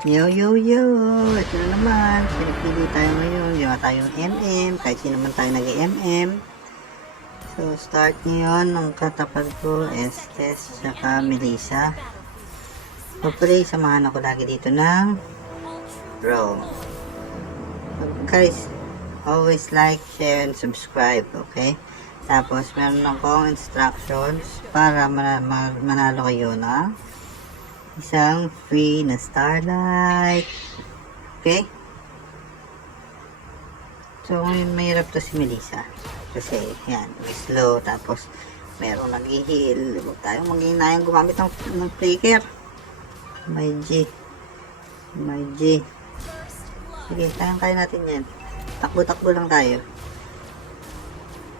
Yo, yo, yo! Ito na naman. Pinipili tayo ngayon. Gawa tayong MM. Kahit sino naman tayo nag-MM. So, start ngayon. Ang katapat ko, Estes, saka Melissa. Hopefully, samahan ako lagi dito ng Rome. Guys, always like, share, and subscribe. Okay? Tapos, meron akong instructions para manalo kayo na isang free na Starlight. Okay? So, ngayon mahirap to si Melissa. Kasi, yan, may slow. Tapos, meron nag-heal. Huwag tayong maghinayang gumamit ng flicker. May G. Sige, kaya natin yan. Takbo-takbo lang tayo.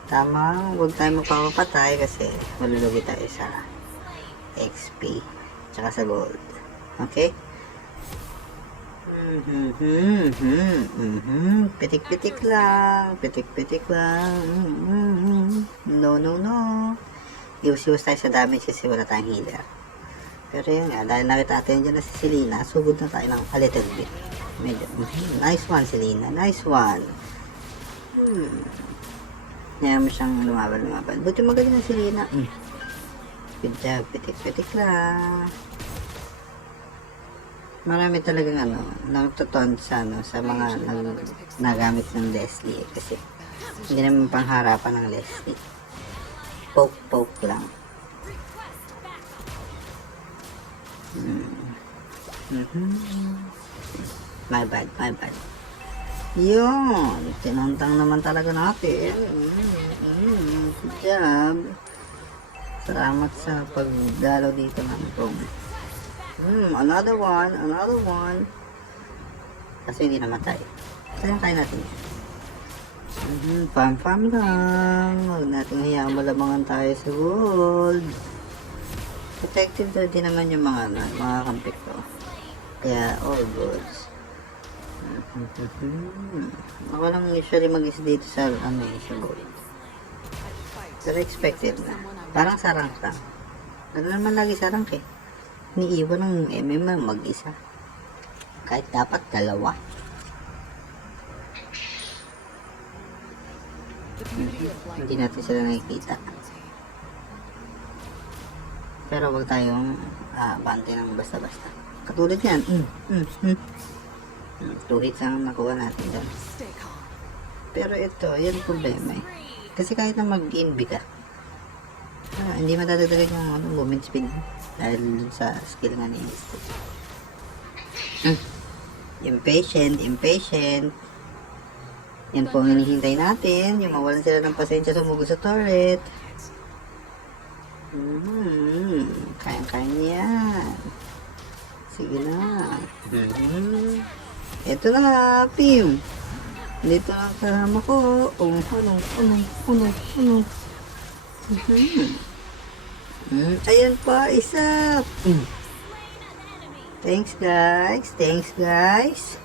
Tama, huwag tayo magpapatay kasi malulugi tayo sa XP. Tsaka sa gold. Okay? Pitik-pitik lang. No. Iwas-iwas tayo sa damage kasi wala tayong healer. Pero yun nga, dahil nakita natin dyan na si Selena, sugod na tayo ng a little bit. Medyo, nice one, Selena. Nice one. Ngayon mo siyang lumaban. Buti magaling na Selena. Good job. Pitik-pitik lang. Marami talagang nagtuton sa mga nagamit ng Leslie. Kasi, hindi naman pangharapan ng Leslie. Poke lang. My bad. Yun, tinantang naman talaga natin. Good job. Salamat sa pagdalo dito ng Rome. Another one. Kasi hindi namatay. Kaya natin. Farm lang. Huwag natin hayaan malamangan tayo sa gold. Protective daw din naman yung mga kampik ko. Kaya all goods. Ako lang usually mag-is dito sa sa gold. Pero expected na. Parang sarang lang. Ano naman lagi sarang eh. Niiwan ng MM mag-isa. Kahit dapat dalawa. Hindi natin sila nakikita. Pero wag tayong bante ng basta-basta. Katulad yan. 2 hits ang nakuha natin dyan. Pero ito, yan problema eh. Kasi kahit na mag-inbi ka, hindi madadagdagan yung movement speed dahil sa skill nga ni Impatient. Yan po ang hinihintay natin. Yung mawalan sila ng pasensya sumugod sa turret. Kaya yan. Sige na. Ito na, Pim. Dito ang kasama ko. Ayan pa, isa. Thanks guys.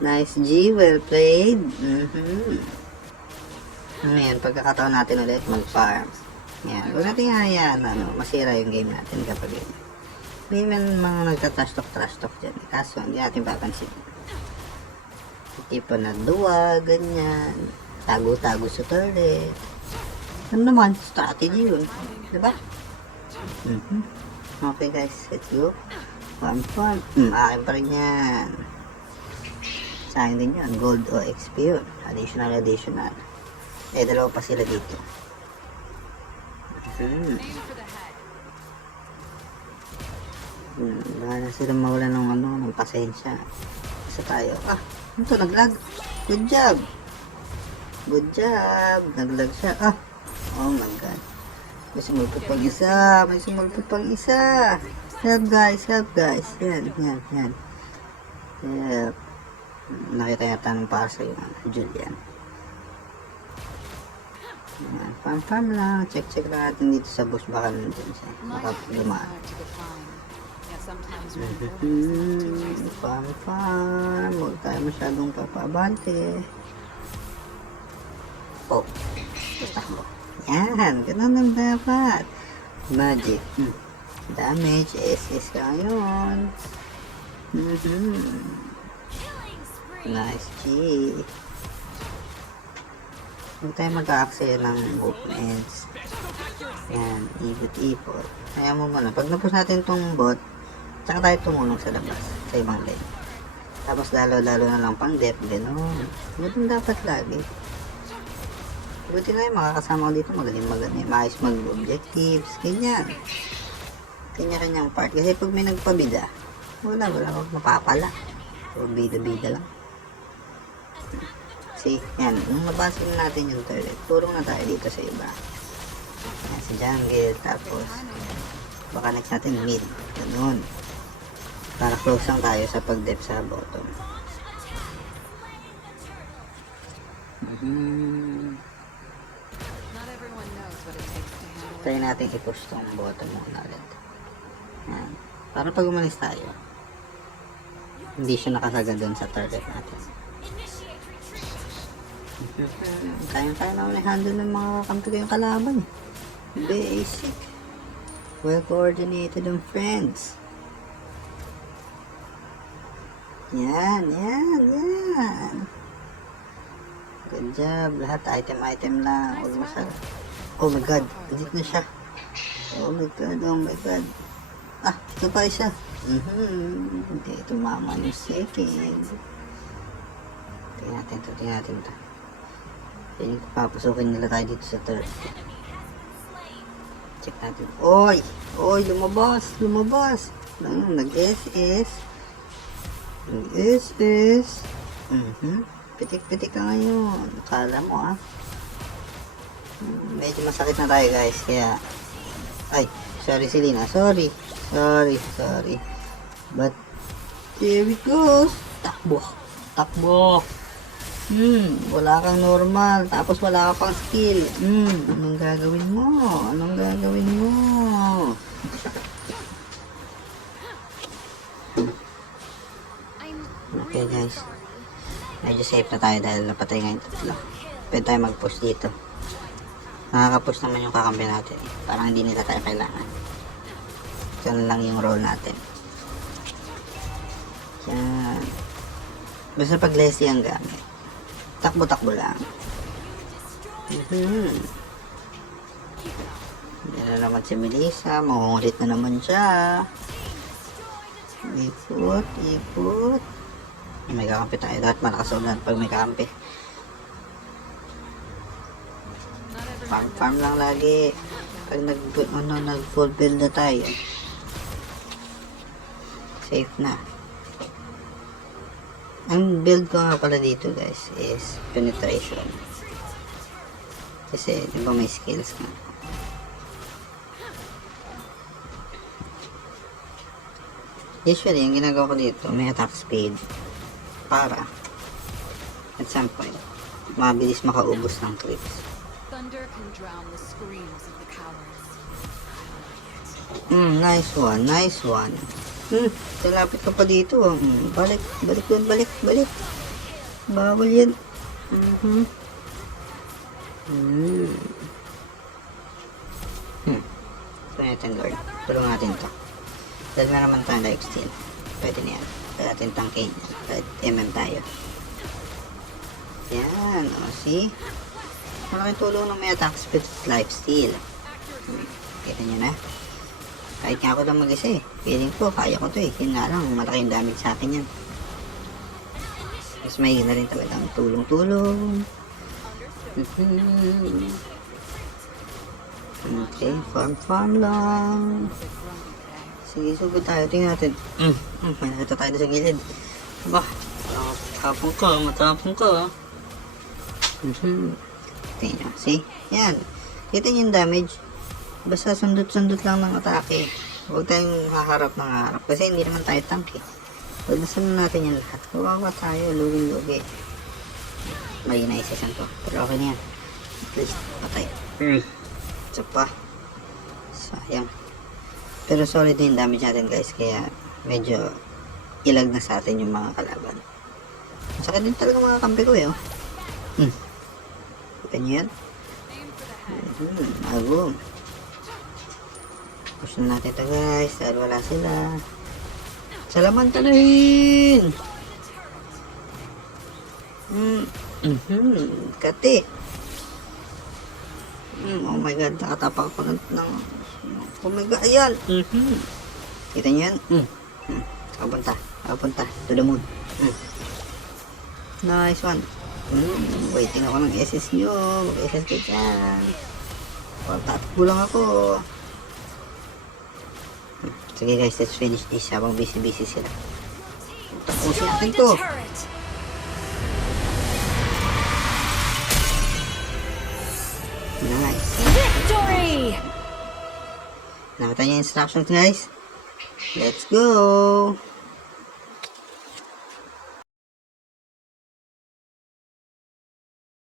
Nice G, well played. Ngayon, pagkakataon natin ulit mag-farm. Yan, huwag natin hayaan masira yung game natin kapag yun. May mga nagta-trash talk dyan. Kaso, hindi natin papansin. Tipo na duwa, ganyan. Tago-tago sa turret. Ano naman, strategy yun. Diba? Okay guys, let's go. Fun. Akin pa rin yan. Sa akin din yan, gold o XP yun. Additional. Dalawa pa sila dito. Baka na sila mawala ng pasensya. Isa tayo. Ito, naglag. Good job. Naglag siya. Oh my god. May sumulpot pang isa. Help guys. Yan. Yep. Nakita yata ng pasa yung Julian. Farm lang. Check lang natin dito sa bush. Baka nandun siya. Baka lumaan. Farm. Huwag tayo masyadong papabante. Basta mo. Yan. Ganun ang dapat. Magic. Damage. SS ka ngayon. Nice G. Huwag tayo mag-a-aksaya ng movements. Yan, ikot-ikot. Kaya mo muna, pag napos natin tong bot, tsaka tayo tumulong sa labas, sa ibang lane. Tapos lalo-lalo na lang pang depth, gano'n. Ganun dapat lagi. Buti na yung makakasama ko dito, magaling maayos mag-objectives, ganyan. Kanya-kanyang part. Kasi pag may nagpabida, wala akong mapapala. So, bida-bida lang. See, yan. Nung napansin natin yung turret, turong na tayo dito sa iba. Yan, sa jungle, tapos baka next natin mid. Ganun. Para close lang tayo sa pag-dep sa bottom. Try natin i-push tong bottom muna ulit. Yan. Para pag umalis tayo, hindi siya nakasagad dun sa target natin. Kaya naman i-handle ng mga kakampi ko yung kalaban. Basic. Well coordinated and friends. Yan. Good job. Lahat item lang. Huwag masarap. Oh my god. Edit na siya. Oh my god. Ah, ito pa isa. Hindi tumama yung second. Tingnan natin to. Piling ko papasukin nila tayo dito sa third. Check natin. Oy, lumabas. Nag-SS. Pitik-pitik ka ngayon. Akala mo medyo masakit na tayo guys. Kaya, ay, sorry Selena. Sorry. But, here we go. Takbo. Wala kang normal, tapos wala ka pang skill. Anong gagawin mo? Okay guys, medyo safe na tayo dahil napatay ngayon tatlo. Pwede tayo mag-push dito. Nakaka-push naman yung kakampi natin. Parang hindi nila tayo kailangan. Ito na lang yung role natin. Yan. Basta pag Leslie ang gamit, takbo lang. Yan na naman si Melissa. Mangungulit na naman siya. Ikot. May kakampi tayo. Dapat malakas ulan pag may kakampi. Farm lang lagi. Pag nag-full build na tayo, safe na. Ang build ko nga pala dito guys is penetration. Kasi di ba may skills nga. Usually yung ginagawa ko dito may attack speed para at some point mabilis makaubos ng creeps. Thunder can drown the screams of the cowards. Nice one. Talapit ka pa dito. Balik. Bawal yan. Ito natin Lord. Tulungan natin to. Dahil na naman tayo lifesteal. Pwede na yan. Pwede natin tangkin. Kahit MM tayo. Yan. See? Malaking tulong na may attack speed at lifesteal. Kita nyo na? Kahit nga ako lang mag-isa feeling ko kaya ko to yun nga lang malaking damage sa akin yan. Mas may na rin talagang tulong. Okay, farm lang. Sige, sugod tayo. Tingnan natin. May nakita tayo sa gilid. Ba, matapong ka. Tingnan nyo, see? Yan. Kita nyo yung damage. Basta sundot lang ng atake. Huwag tayong haharap ng harap. Kasi hindi naman tayo tank Huwag nasan natin yan lahat. Kawawa tayo. Lugi. May na-session to. Pero okay na yan. At least, patay. Isa pa. Sayang. Pero solid din damage natin guys. Kaya medyo ilag na sa atin yung mga kalaban. Sakit din talaga mga kampi ko Kita nyo yan? Agum. Push na natin ito guys dahil wala sila. Salamantalahin! Kati. Oh my god, nakatapak ko ng oh my god, ayan. Kita niyo yan? Kapunta, to the moon. Nice one. Waiting ako ng SS nyo. Mag-SS ko dyan. Tatakbo lang ako. Sige guys, let's finish this habang busy sila. Tapusin natin to. Nice. Victory! Nakita niyo yung instructions guys? Let's go!